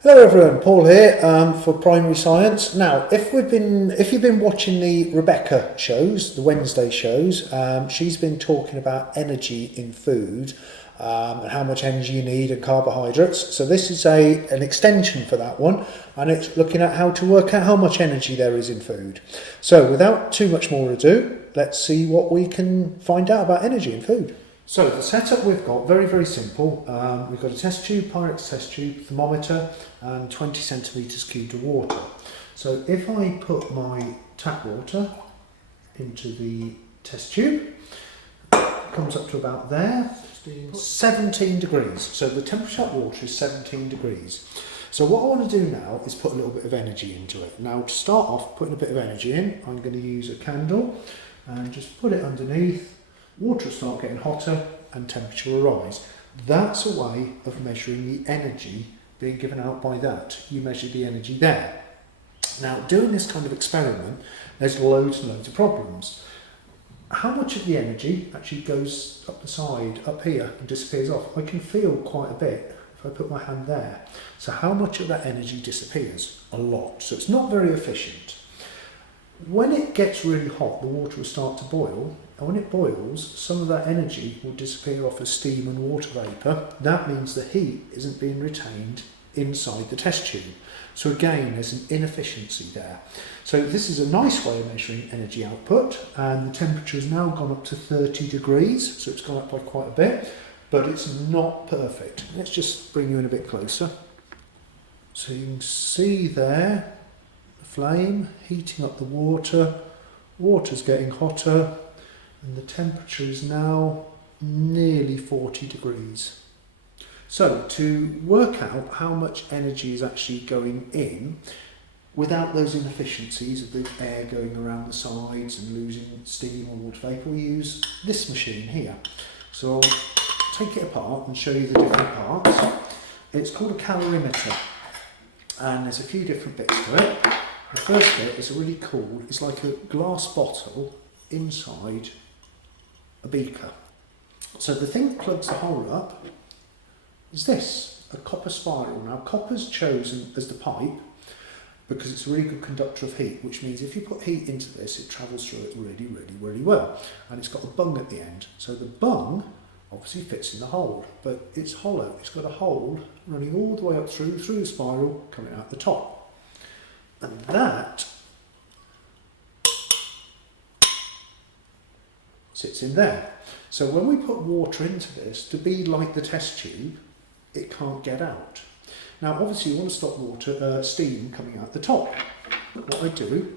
Hello everyone, Paul here for Primary Science. Now, if you've been watching the Rebecca shows, the Wednesday shows, she's been talking about energy in food and how much energy you need and carbohydrates. So this is an extension for that one, and it's looking at how to work out how much energy there is in food. So without too much more ado, let's see what we can find out about energy in food. So the setup we've got, very, very simple. We've got a test tube, Pyrex test tube, thermometer, and 20 centimetres cubed of water. So if I put my tap water into the test tube, it comes up to about there, 17 degrees. So the temperature of water is 17 degrees. So what I want to do now is put a little bit of energy into it. Now to start off putting a bit of energy in, I'm going to use a candle and just put it underneath. Water will start getting hotter and temperature will rise. That's a way of measuring the energy being given out by that. You measure the energy there. Now, doing this kind of experiment, there's loads and loads of problems. How much of the energy actually goes up the side, up here, and disappears off? I can feel quite a bit if I put my hand there. So how much of that energy disappears? A lot. So it's not very efficient. When it gets really hot, the water will start to boil, and when it boils, some of that energy will disappear off as steam and water vapour. That means the heat isn't being retained inside the test tube. So again, there's an inefficiency there. So this is a nice way of measuring energy output, and the temperature has now gone up to 30 degrees, so it's gone up by quite a bit, but it's not perfect. Let's just bring you in a bit closer. So you can see there, flame heating up the water, water's getting hotter, and the temperature is now nearly 40 degrees. So to work out how much energy is actually going in without those inefficiencies of the air going around the sides and losing steam or water vapour, we use this machine here. So I'll take it apart and show you the different parts. It's called a calorimeter, and there's a few different bits to it. The first bit is really cool. It's like a glass bottle inside a beaker. So the thing that plugs the hole up is this, a copper spiral. Now copper's chosen as the pipe because it's a really good conductor of heat, which means if you put heat into this, it travels through it really, really, really well. And it's got a bung at the end. So the bung obviously fits in the hole, but it's hollow. It's got a hole running all the way up through the spiral, coming out the top. And that sits in there. So when we put water into this, to be like the test tube, it can't get out. Now obviously you want to stop steam coming out the top. What I do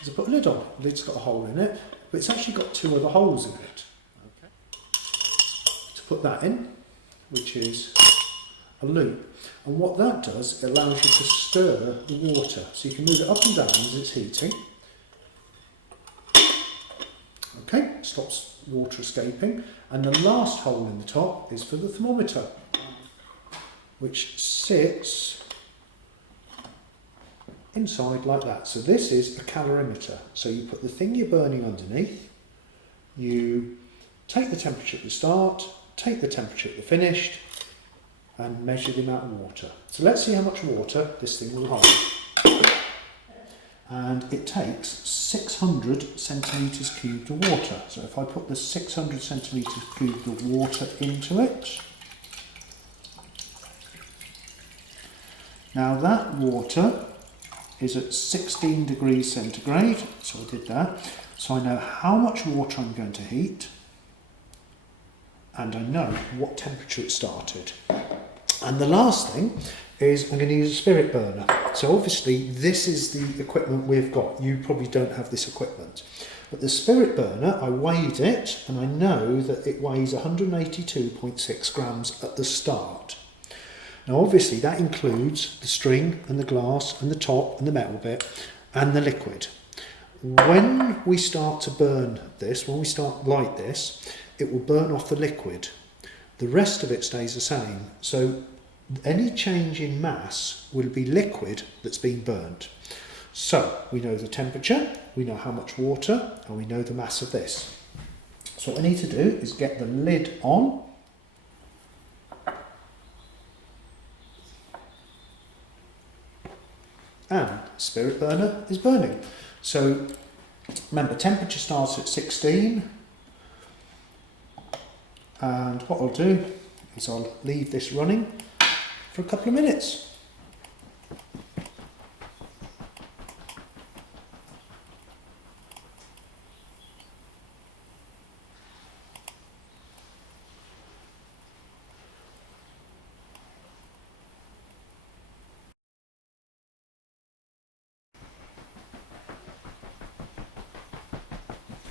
is I put a lid on. The lid's got a hole in it, but it's actually got two other holes in it. To put that in, which is a loop. And what that does, it allows you to stir the water. So you can move it up and down as it's heating. Okay, stops water escaping. And the last hole in the top is for the thermometer, which sits inside like that. So this is a calorimeter. So you put the thing you're burning underneath, you take the temperature at the start, take the temperature at the finished, and measure the amount of water. So let's see how much water this thing will hold. And it takes 600 centimetres cubed of water. So if I put the 600 centimetres cubed of water into it, now that water is at 16 degrees centigrade, so I did that. So I know how much water I'm going to heat, and I know what temperature it started. And the last thing is I'm going to use a spirit burner. So obviously this is the equipment we've got. You probably don't have this equipment. But the spirit burner, I weighed it and I know that it weighs 182.6 grams at the start. Now obviously that includes the string and the glass and the top and the metal bit and the liquid. When we start to burn this, when we start light this, it will burn off the liquid. The rest of it stays the same. So any change in mass will be liquid that's been burnt. So we know the temperature, we know how much water, and we know the mass of this. So what I need to do is get the lid on. spirit burner is burning. So remember, temperature starts at 16, and what I'll do is I'll leave this running for a couple of minutes.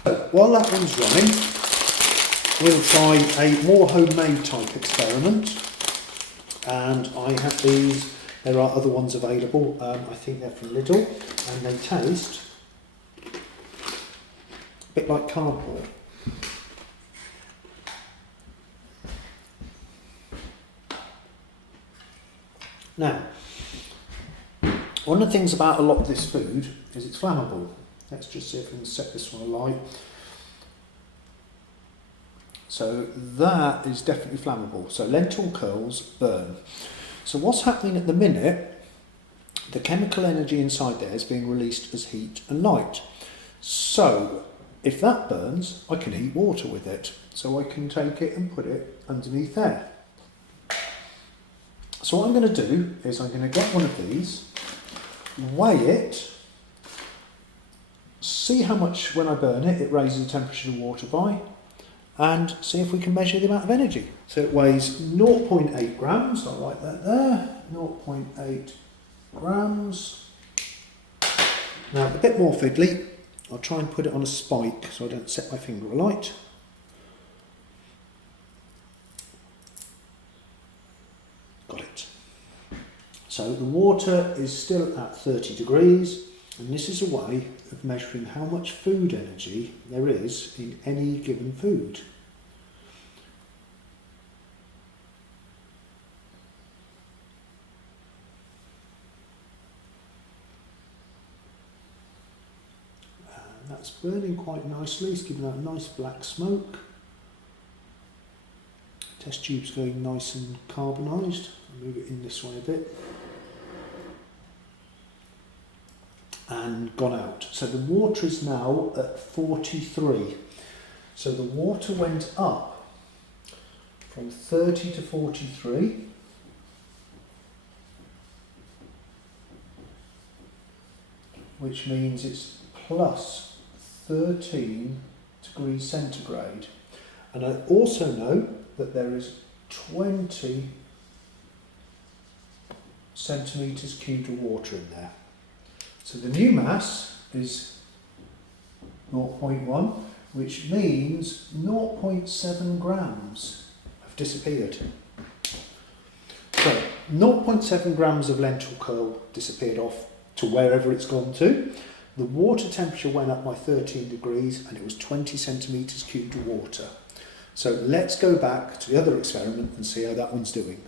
So while that one's running, we'll try a more homemade type experiment. And I have these, there are other ones available, I think they're from Lidl, and they taste a bit like cardboard. Now, one of the things about a lot of this food is it's flammable. Let's just see if we can set this one alight. So that is definitely flammable. So lentil curls burn. So what's happening at the minute, the chemical energy inside there is being released as heat and light. So if that burns, I can heat water with it. So I can take it and put it underneath there. So what I'm going to do is I'm going to get one of these, weigh it, see how much when I burn it, it raises the temperature of the water by, and see if we can measure the amount of energy. So it weighs 0.8 grams, I'll write that there, 0.8 grams. Now a bit more fiddly, I'll try and put it on a spike so I don't set my finger alight. Got it. So the water is still at 30 degrees, and this is a way of measuring how much food energy there is in any given food. And that's burning quite nicely, it's giving out a nice black smoke. Test tube's going nice and carbonised. I'll move it in this way a bit. And gone out. So the water is now at 43. So the water went up from 30 to 43. Which means it's plus 13 degrees centigrade. And I also know that there is 20 centimetres cubed of water in there. So the new mass is 0.1, which means 0.7 grams have disappeared. So 0.7 grams of lentil curl disappeared off to wherever it's gone to. The water temperature went up by 13 degrees and it was 20 centimetres cubed of water. So let's go back to the other experiment and see how that one's doing.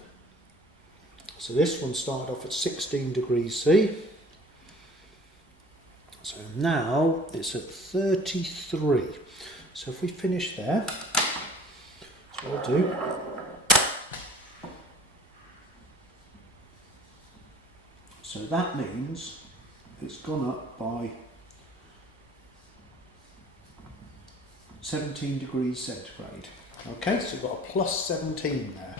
So this one started off at 16 degrees C. So now it's at 33. So if we finish there, that's what I'll do. So that means it's gone up by 17 degrees centigrade. Okay, so we've got a plus 17 there.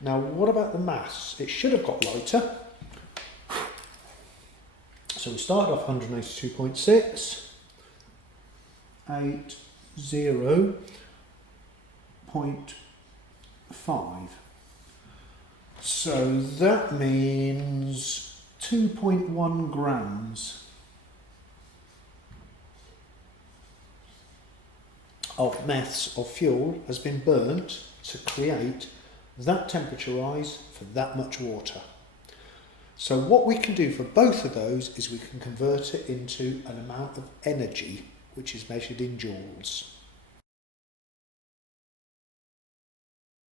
Now what about the mass? It should have got lighter. So we started off 182.6, 80.5. So that means 2.1 grams of mass of fuel has been burnt to create that temperature rise for that much water. So what we can do for both of those is we can convert it into an amount of energy which is measured in joules.